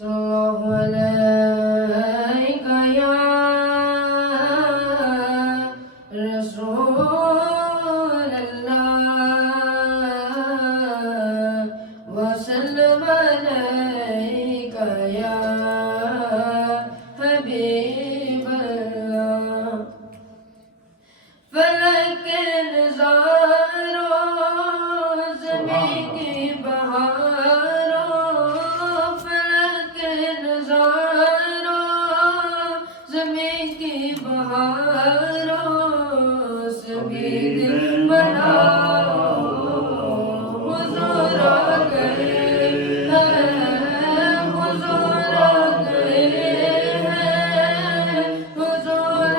صلى عليك يا رسول الله وسلم عليك يا حبيب الله فلک نظاروں زمین کی بہاروں فلک نظاروں زمین کی بہاروں سبھی دل بناؤ حضور آ گئے ہیں حضور آ گئے ہیں حضور آ گئے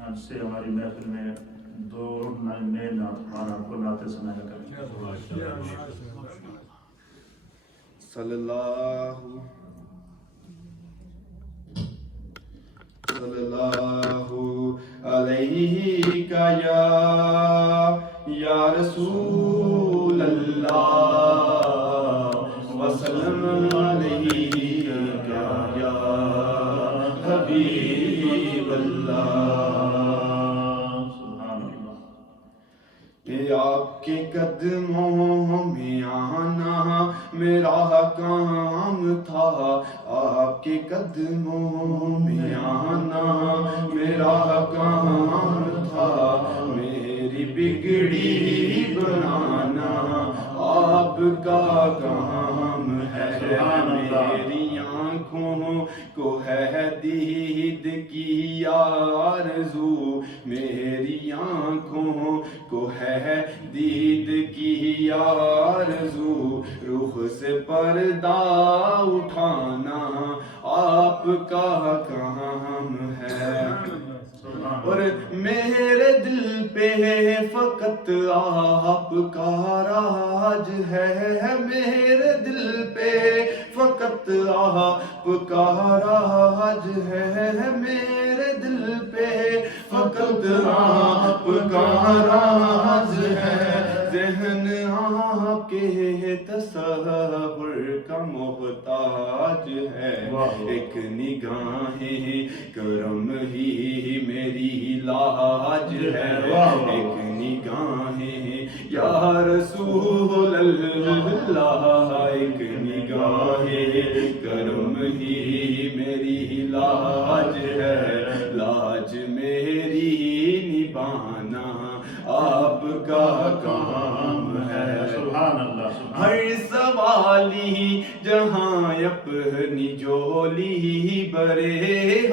آج سے ہماری محفل میں دو نئے نعت آپ کو نعتیں سنایا کریں صلی اللہ علیہ یا رسول اللہ وسلم علیہ یا حبیب اللہ کہ آپ کے قدموں میں آنا میرا کام تھا آپ کے قدموں میں آنا میرا کام تھا میری بگڑی بنانا آپ کا کام ہے میری آنکھوں کو ہے دید کی آرزو میری آنکھوں کو ہے دید کی آرزو رخ سے پردہ اٹھانا آپ کا کام ہے اور میرے دل پہ فقط آپ کا راج ہے میرے دل پہ فقط آپ کا راج ہے میرے دل پہ فقط آپ کا راج ہے ایک نگاہیں کرم ہی میری لاج ہے، ایک نگاہیں یا رسول اللہ، ایک نگاہیں کرم ہی میری لاج ہے، لاج میری نبھانا آپ کا کام ہے۔ سبحان اللہ، سبحان ہر سوالی جہاں اپنی جولی برے،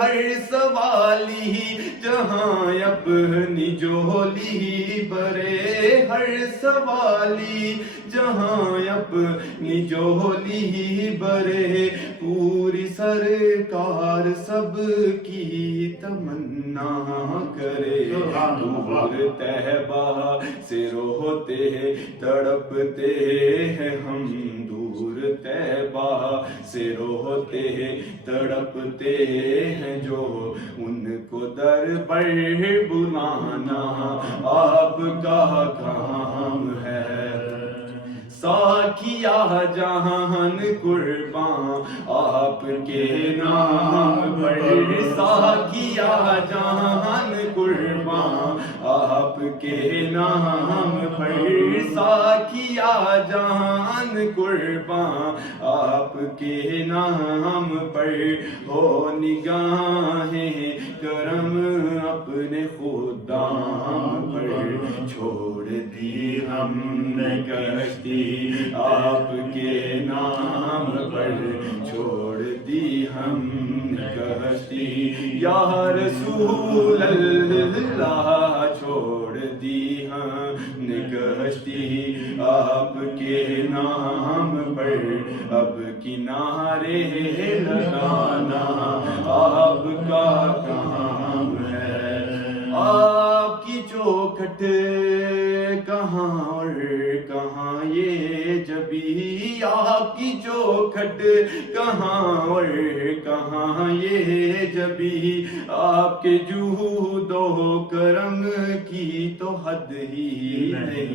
ہر سوالی جہاں اپنی جولی برے، ہر سوالی جہاں اپنی جولی برے، پوری سرکار سب کی تمنا کرے، دور طیبہ سے روتے تڑپتے ہیں ہم، دور طیبہ سے روتے تڑپتے ہیں جو، ان کو در پر بلانا آپ کا کام ہے۔ ساکیا جہان قرباں آپ کے نام پر، ساکیا جہان قرباں آپ کے نام پر، ساکیا جہان قرباں آپ کے نام پر، ہو نگاہیں کرم اپنے خدام پر، چھوڑ دی ہم نے کشتی آپ کے نام پر، چھوڑ دی ہم نے کشتی یا رسول اللہ، چھوڑ دی ہم نے کشتی آپ کے نام پر، اب کنارے لگانا آپ کا کام ہے۔ آپ کی چوکھٹ کہاں اور کہاں یہ جبی، آپ کی چوکھٹ کہاں اور کہاں یہ جبی، آپ کے جود و کرم کی تو حد ہی نہیں،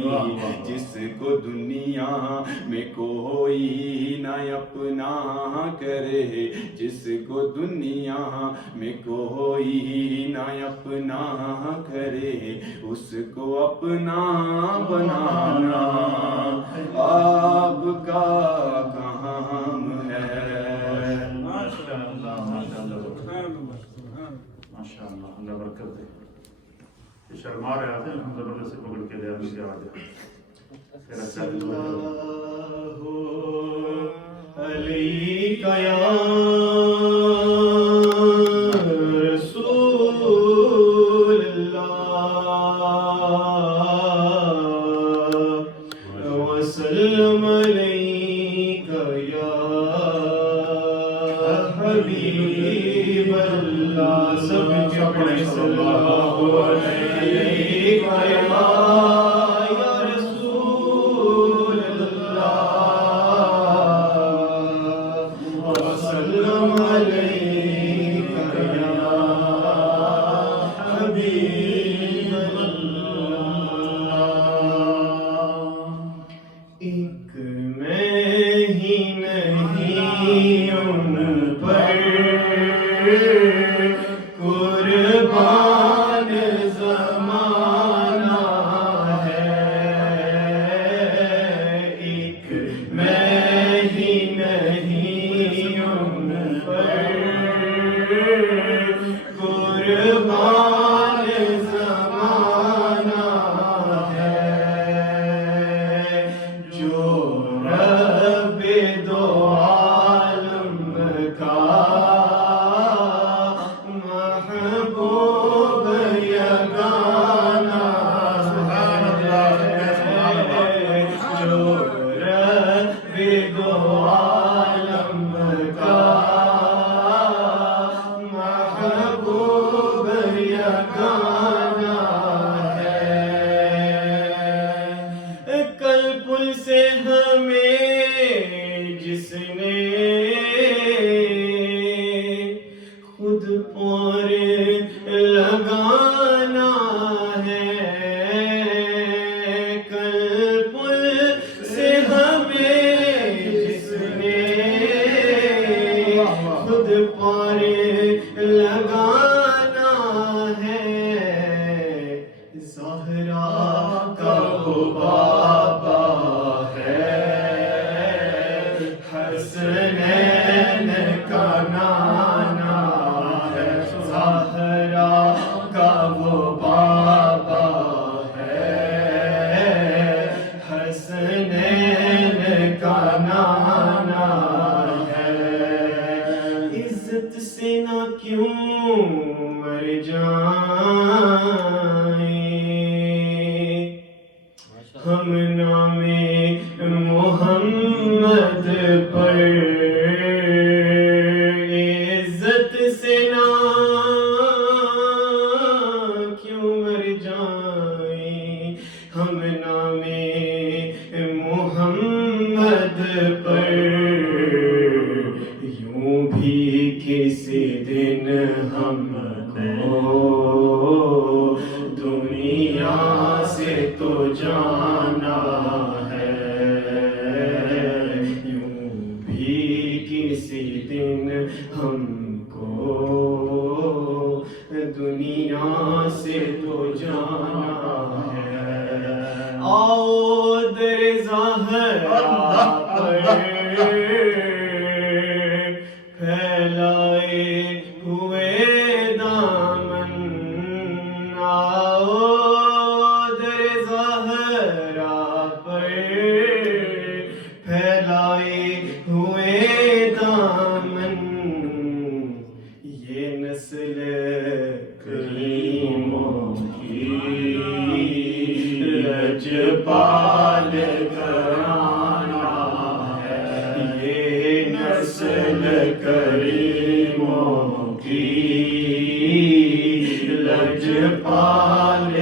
جس کو دنیا میں کوئی نہ اپنا کرے، جس کو دنیا میں کوئی نہ اپنا کرے، اس کو اپنا بنانا آپ کا کام ہے۔ ماشاء اللہ، ماشاء اللہ، ماشاء اللہ، اللہ برکت دے۔ یہ شرما رہے تھے، ہم زبردستی پکڑ کے لے آنے کے آگے صلی اللہ علیہ یا رسول اللہ، وسلم علیک یا حبیب اللہ، سب کے پڑھیں صلی اللہ علیہ یا ایک میں ہی نہیں ان پر قربان زمانہ، زہرا کا وہ بابا ہے، حسنین کا نانا ہے، زہرا کا وہ بابا ہے، حسنین کا نانا ہے، عزت سے نہ کیوں مر جائیں ہم نام محمد پر، عزت سے نہ کیوں مر جائیں ہم نام محمد پر، یوں بھی کسی دن ہم کو دنیا سے تو جانا ہے، یوں بھی کسی دن ہم کو دنیا سے تو جانا ہے، آؤ در زہرا پر پھیلائے ہوئے دامن، آؤ در زہرا پر پھیلائے ہوئے دامن، یہ نسل کریموں کی لجپال گھرانہ ہے، یہ نسل کریموں کی لجپال